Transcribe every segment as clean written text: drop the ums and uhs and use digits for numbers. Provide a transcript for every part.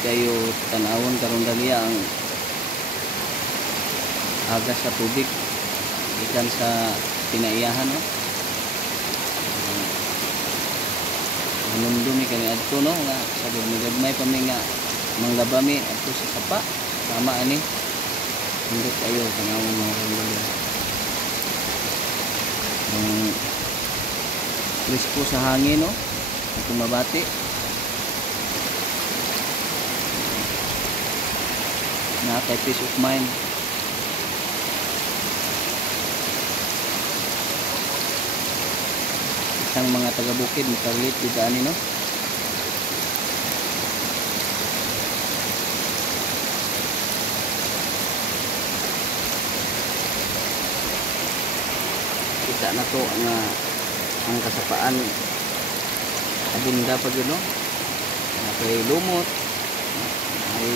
kayo tanawon karon dali ang aga sa tubig ikan sa pinaiyahan no. Nundumi kani adto no nga sa gagmay pa mi nga manggabami adto sa sapa tama ani hindi kayo tanawon mga dali. Krisko sa hangin no itong mabati na kay peace of mind. Isang mga taga-bukid makarelit dito ani no. Kita na to nga ang kasapaan abunda pa gyud no. Kay lumot ay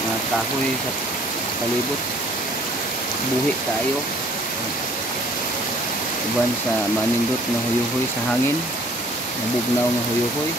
mga kahoy sa palibot buhi tayo uban sa manindot na huyuhoy sa hangin nabugnaw nga huyuhoy.